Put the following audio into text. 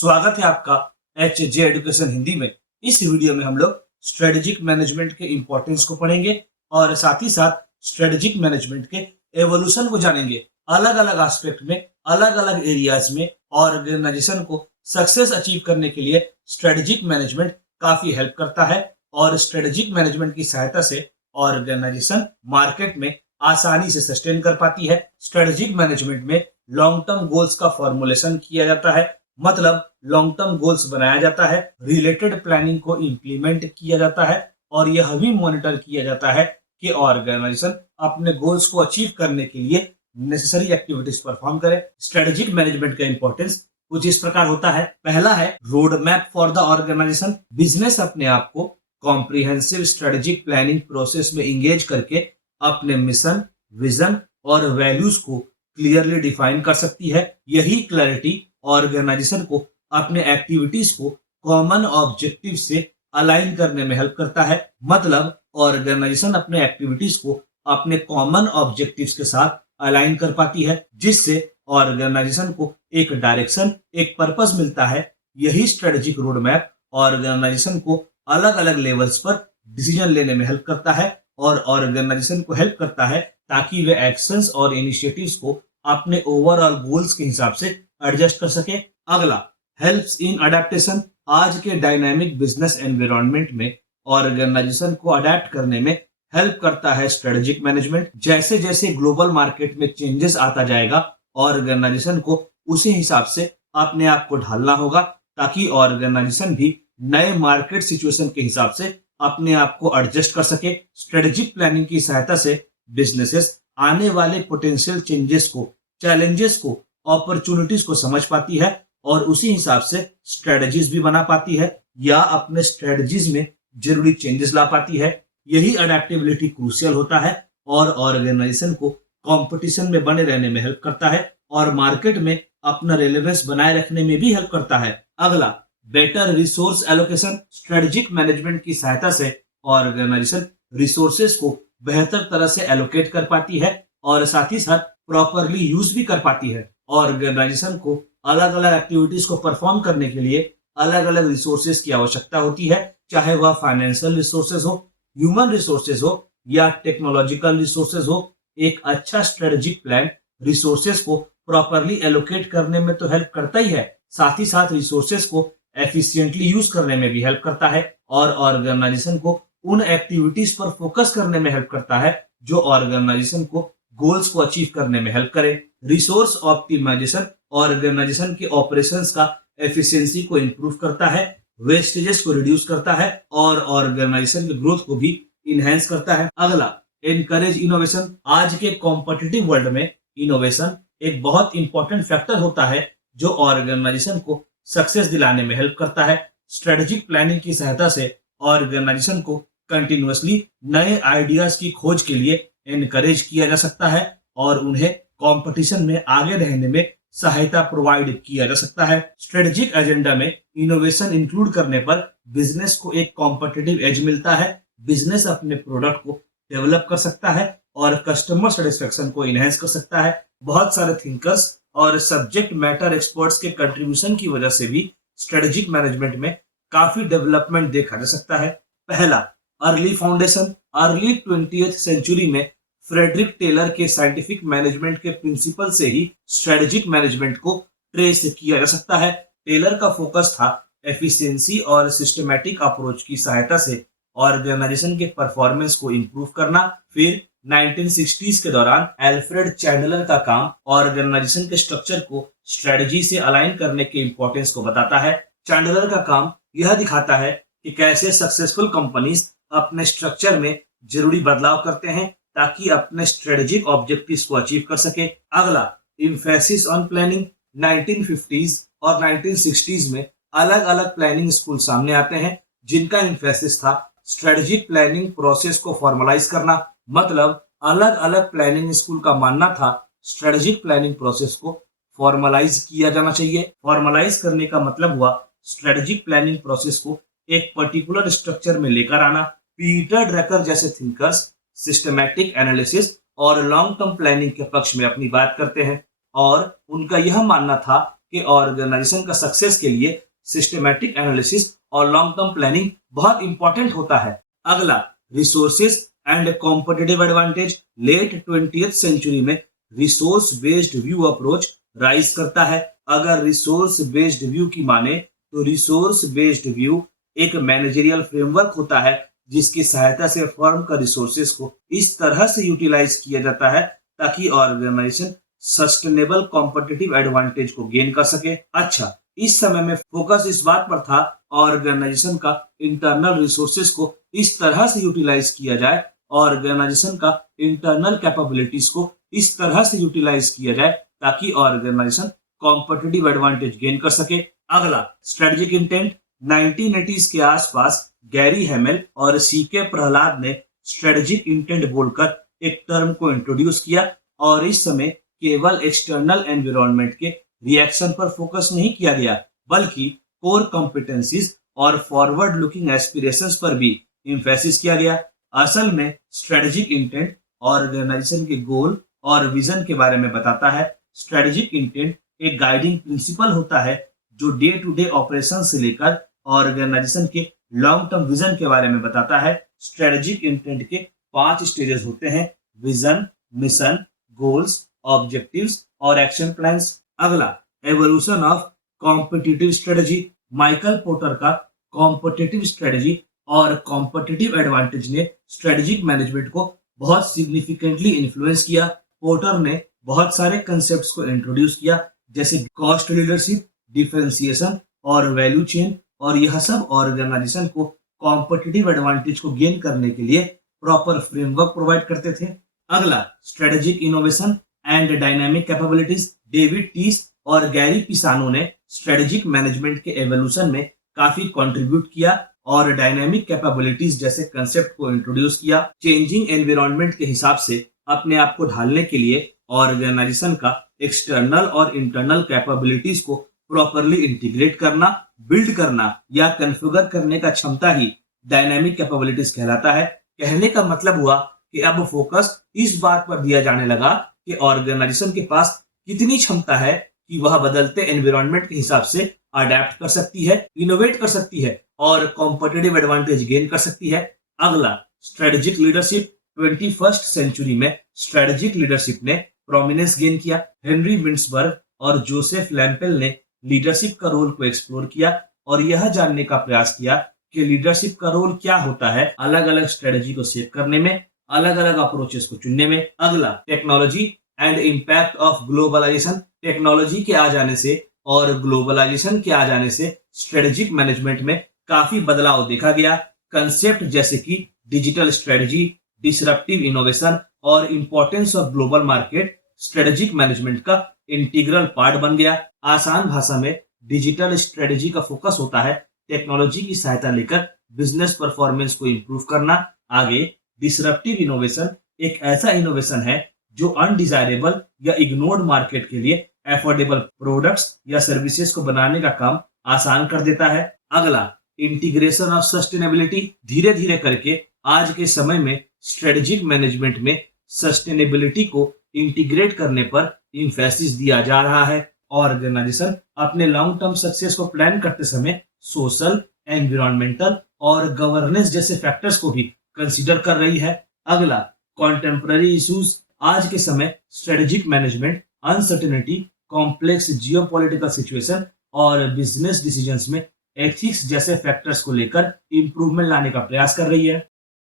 स्वागत है आपका एच जे एडुकेशन हिंदी में। इस वीडियो में हम लोग स्ट्रेटेजिक मैनेजमेंट के इम्पोर्टेंस को पढ़ेंगे और साथ ही साथ स्ट्रेटेजिक मैनेजमेंट के एवोल्यूशन को जानेंगे। अलग अलग एस्पेक्ट में, अलग अलग एरियाज में ऑर्गेनाइजेशन को सक्सेस अचीव करने के लिए स्ट्रेटेजिक मैनेजमेंट काफी हेल्प करता है और स्ट्रेटेजिक मैनेजमेंट की सहायता से ऑर्गेनाइजेशन मार्केट में आसानी से सस्टेन कर पाती है। स्ट्रेटेजिक मैनेजमेंट में लॉन्ग टर्म गोल्स का फॉर्मुलेशन किया जाता है, मतलब लॉन्ग टर्म गोल्स बनाया जाता है, रिलेटेड प्लानिंग को इम्प्लीमेंट किया जाता है और यह भी मॉनिटर किया जाता है कि ऑर्गेनाइजेशन अपने गोल्स को अचीव करने के लिए नेसेसरी एक्टिविटीज परफॉर्म करे। स्ट्रेटेजिक मैनेजमेंट का इंपॉर्टेंस कुछ इस प्रकार होता है। पहला है road map for the organization. Business अपने आप को कॉम्प्रिहेंसिव स्ट्रेटेजिक प्लानिंग प्रोसेस में इंगेज करके अपने मिशन, विजन और वैल्यूज को क्लियरली डिफाइन कर सकती है। यही क्लैरिटी ऑर्गेनाइजेशन को अपने एक्टिविटीज को कॉमन ऑब्जेक्टिव से अलाइन करने में हेल्प करता है। मतलब ऑर्गेनाइजेशन अपने एक्टिविटीज को अपने कॉमन ऑब्जेक्टिव्स के साथ अलाइन कर पाती है, जिससे ऑर्गेनाइजेशन को एक डायरेक्शन, एक पर्पस मिलता है। यही स्ट्रेटेजिक रोड मैप ऑर्गेनाइजेशन को अलग अलग लेवल्स पर डिसीजन लेने में हेल्प करता है और ऑर्गेनाइजेशन को हेल्प करता है ताकि वे एक्शंस और इनिशिएटिव्स को अपने ओवरऑल गोल्स के हिसाब से एडजस्ट कर सके। अगला, हेल्प्स इन अडेप्टेशन। आज के डायनामिक बिजनेस एनवायरनमेंट में ऑर्गेनाइजेशन को अडेप्ट करने में हेल्प करता है स्ट्रेटेजिक मैनेजमेंट। जैसे जैसे ग्लोबल मार्केट में चेंजेस आता जाएगा, ऑर्गेनाइजेशन को उसी हिसाब से अपने आप को ढालना होगा ताकि ऑर्गेनाइजेशन भी नए मार्केट सिचुएशन के हिसाब से अपने आप को एडजस्ट कर सके। स्ट्रेटेजिक प्लानिंग की सहायता से बिजनेसेस आने वाले पोटेंशियल चेंजेस को, चैलेंजेस को, अपॉर्चुनिटीज को समझ पाती है और उसी हिसाब से स्ट्रेटजीज भी बना पाती है या अपने स्ट्रेटजीज में जरूरी चेंजेस ला पाती है। यही अडेप्टेबिलिटी क्रूशियल होता है और ऑर्गेनाइजेशन को कंपटीशन में बने रहने में हेल्प करता है और मार्केट में अपना रेलेवेंस बनाए रखने में भी हेल्प करता है। अगला, better resource allocation. Strategic management की सहायता से ऑर्गेनाइजेशन रिसोर्सेज को बेहतर तरह से एलोकेट कर पाती है और साथ ही साथ प्रॉपरली यूज भी कर पाती है। ऑर्गेनाइजेशन को अलग अलग एक्टिविटीज को परफॉर्म करने के लिए अलग अलग रिसोर्सेज की आवश्यकता होती है, चाहे वह फाइनेंशियल रिसोर्सेज हो, ह्यूमन रिसोर्सेज हो या टेक्नोलॉजिकल रिसोर्सेज हो। एक अच्छा स्ट्रेटेजिक प्लान रिसोर्सेज को प्रॉपरली एलोकेट करने में तो हेल्प करता ही है, साथ ही साथ रिसोर्सेज को एफिशिएंटली यूज करने में भी हेल्प करता है और ऑर्गेनाइजेशन को उन एक्टिविटीज पर फोकस करने में हेल्प करता है जो ऑर्गेनाइजेशन को गोल्स को अचीव करने में हेल्प करे। रिसोर्स ऑप्टिमाइजेशन ऑर्गेनाइजेशन के ऑपरेशंस का एफिशिएंसी को इंप्रूव करता है, वेस्टेजेस को रिड्यूस करता है और ऑर्गेनाइजेशन की ग्रोथ को भी इनहेंस करता है। अगला, एनकरेज इनोवेशन। आज के कॉम्पिटिटिव वर्ल्ड में इनोवेशन एक बहुत इंपॉर्टेंट फैक्टर होता है जो ऑर्गेनाइजेशन को सक्सेस दिलाने में हेल्प करता है। स्ट्रेटेजिक प्लानिंग की सहायता से ऑर्गेनाइजेशन को कंटिन्यूअसली नए आइडियाज की खोज के लिए एनकरेज किया जा सकता है और उन्हें कंपटीशन में आगे रहने में सहायता प्रोवाइड किया जा सकता है। स्ट्रेटेजिक एजेंडा में इनोवेशन इंक्लूड करने पर बिजनेस को एक कॉम्पिटिटिव एज मिलता है। बिजनेस अपने प्रोडक्ट को डेवलप कर सकता है और कस्टमर सेटिस्फेक्शन को इनहेंस कर सकता है। बहुत सारे थिंकर्स और सब्जेक्ट मैटर एक्सपर्ट्स के कंट्रीब्यूशन की वजह से भी स्ट्रेटेजिक मैनेजमेंट में काफी डेवलपमेंट देखा जा सकता है। पहला, early foundation. Early 20th century में फ्रेडरिक टेलर के साइंटिफिक मैनेजमेंट के प्रिंसिपल से ही स्ट्रेटेजिक मैनेजमेंट को ट्रेस किया जा सकता है। टेलर का फोकस था एफिशिएंसी और सिस्टमैटिक अप्रोच की सहायता से ऑर्गेनाइजेशन के परफॉर्मेंस को इंप्रूव करना। फिर 1960s के दौरान एल्फ्रेड चैंडलर का काम ऑर्गेनाइजेशन के स्ट्रक्चर को स्ट्रेटजी से अलाइन करने के इंपॉर्टेंस को बताता है। चैंडलर का काम यह दिखाता है कि कैसे सक्सेसफुल कंपनीज अपने स्ट्रक्चर में जरूरी बदलाव करते हैं ताकि अपने स्ट्रेटेजिक ऑब्जेक्टिव्स को अचीव कर सके। अगला, एम्फेसिस ऑन प्लानिंग। 1950s और 1960s में अलग अलग प्लानिंग स्कूल सामने आते हैं जिनका एम्फेसिस था स्ट्रेटेजिक प्लानिंग प्रोसेस को फॉर्मलाइज करना। मतलब अलग अलग प्लानिंग स्कूल का मानना था स्ट्रेटेजिक प्लानिंग प्रोसेस को फॉर्मलाइज किया जाना चाहिए। फॉर्मलाइज करने का मतलब हुआ स्ट्रेटेजिक प्लानिंग प्रोसेस को एक पर्टिकुलर स्ट्रक्चर में लेकर आना। पीटर ड्रकर जैसे थिंकर्स सिस्टमैटिक एनालिसिस और लॉन्ग टर्म प्लानिंग के पक्ष में अपनी बात करते हैं और उनका यह मानना था कि ऑर्गेनाइजेशन का सक्सेस के लिए सिस्टमैटिक एनालिसिस और लॉन्ग टर्म प्लानिंग बहुत इंपॉर्टेंट होता है। अगला, resources and competitive advantage. Late 20th century में resource based view approach rise करता है। अगर रिसोर्स बेस्ड व्यू की माने तो रिसोर्स बेस्ड व्यू एक मैनेजरियल फ्रेमवर्क होता है जिसकी सहायता से फर्म का रिसोर्सेज को इस तरह से यूटिलाइज किया जाता है ताकि ऑर्गेनाइजेशन सस्टेनेबल कॉम्पिटिटिव एडवांटेज को गेन कर सके। अच्छा, इस समय में फोकस इस बात पर था ऑर्गेनाइजेशन का इंटरनल रिसोर्सेज को इस तरह से यूटिलाइज किया जाए, ऑर्गेनाइजेशन का इंटरनल कैपेबिलिटीज को इस तरह से यूटिलाइज किया जाए ताकि ऑर्गेनाइजेशन कॉम्पिटिटिव एडवांटेज गेन कर सके। अगला, स्ट्रेटेजिक इंटेंट। 1980s के आसपास गैरी हैमेल और सीके प्रहलाद ने स्ट्रेटेजिक इंटेंट बोलकर एक टर्म को इंट्रोड्यूस किया और इस समय केवल एक्सटर्नल एनवायरनमेंट के रिएक्शन पर फोकस नहीं किया गया बल्कि कोर कॉम्पिटेंसीज और फॉरवर्ड लुकिंग एस्पिरेशंस पर भी एम्फेसिस किया गया। असल में स्ट्रेटेजिक इंटेंट ऑर्गेनाइजेशन के गोल और विजन के बारे में बताता है। स्ट्रेटेजिक इंटेंट एक गाइडिंग प्रिंसिपल होता है जो डे टू डे ऑपरेशन से लेकर ऑर्गेनाइजेशन के लॉन्ग टर्म विजन के बारे में बताता है। स्ट्रेटेजिक इंटेंट के 5 स्टेजेस होते हैं: विजन, मिशन, गोल्स, ऑब्जेक्टिव्स और एक्शन प्लान्स। अगला, evolution of competitive strategy. Michael porter का कॉम्पिटिटिव स्ट्रेटजी और कॉम्पिटिटिव एडवांटेज ने स्ट्रेटेजिक मैनेजमेंट को बहुत सिग्निफिकेंटली इन्फ्लुएंस किया। पोर्टर ने बहुत सारे कंसेप्ट्स को इंट्रोड्यूस किया जैसे कॉस्ट लीडरशिप, डिफरेंशिएशन और वैल्यू चेन, और यह सब ऑर्गेनाइजेशन को कॉम्पिटिटिव एडवांटेज को गेन करने के लिए प्रॉपर फ्रेमवर्क प्रोवाइड करते थे। अगला, strategic innovation and dynamic capabilities. David टीस और गैरी पिसानो ने स्ट्रेटेजिक मैनेजमेंट के एवोल्यूशन में काफी कंट्रीब्यूट किया और डायनामिक कैपेबिलिटीज जैसे कंसेप्ट को इंट्रोड्यूस किया। चेंजिंग एनवायरनमेंट के हिसाब से अपने आप को ढालने के लिए ऑर्गेनाइजेशन का एक्सटर्नल और इंटरनल कैपेबिलिटीज को प्रॉपरली इंटीग्रेट करना, बिल्ड करना या कन्फिगर करने का क्षमता ही डायनामिक कैपेबिलिटीज कहलाता है। कहने का मतलब हुआ कि अब फोकस इस बात पर दिया जाने लगा कि ऑर्गेनाइजेशन के पास कितनी क्षमता है कि वह बदलते एनवायरनमेंट के हिसाब से अडेप्ट कर सकती है, इनोवेट कर सकती है और कॉम्पिटिटिव एडवांटेज गेन कर सकती है। अगला, स्ट्रेटेजिक लीडरशिप। 21st सेंचुरी में स्ट्रेटेजिक लीडरशिप ने प्रोमिनेंस गेन किया। हेनरी विंसबर्ग और जोसेफ लैम्पेल ने लीडरशिप का रोल को एक्सप्लोर किया और यह जानने का प्रयास किया कि लीडरशिप का रोल क्या होता है अलग अलग स्ट्रेटेजी को सेट करने में, अलग अलग अप्रोचेस को चुनने में। अगला, technology and impact of globalization. Technology के आ जाने से और ग्लोबलाइजेशन के आ जाने से स्ट्रेटेजिक मैनेजमेंट में काफी बदलाव देखा गया। कंसेप्ट जैसे कि डिजिटल स्ट्रेटजी, डिसरप्टिव इनोवेशन और importance of global market strategic management का इंटीग्रल पार्ट बन गया। आसान भाषा में डिजिटल स्ट्रेटजी का फोकस होता है टेक्नोलॉजी की सहायता लेकर बिजनेस परफॉर्मेंस को इंप्रूव करना। आगे, डिसरप्टिव इनोवेशन एक ऐसा इनोवेशन है जो अनडिजायरेबल या इग्नोर्ड मार्केट के लिए एफोर्डेबल प्रोडक्ट्स या सर्विसेज को बनाने का काम आसान कर देता है। अगला, इंटीग्रेशन ऑफ सस्टेनेबिलिटी। धीरे धीरे करके आज के समय में स्ट्रेटेजिक मैनेजमेंट में सस्टेनेबिलिटी को इंटीग्रेट करने पर एम्फेसिस दिया जा रहा है। ऑर्गेनाइजेशन अपने लॉन्ग टर्म सक्सेस को प्लान करते समय सोशल, एनवायरमेंटल और गवर्नेंस जैसे फैक्टर्स को भी कंसीडर कर रही है। अगला, कॉन्टेम्पररी इश्यूज। आज के समय strategic management uncertainty, complex geopolitical situation और बिजनेस डिसीजंस में एथिक्स जैसे फैक्टर्स को लेकर इंप्रूवमेंट लाने का प्रयास कर रही है।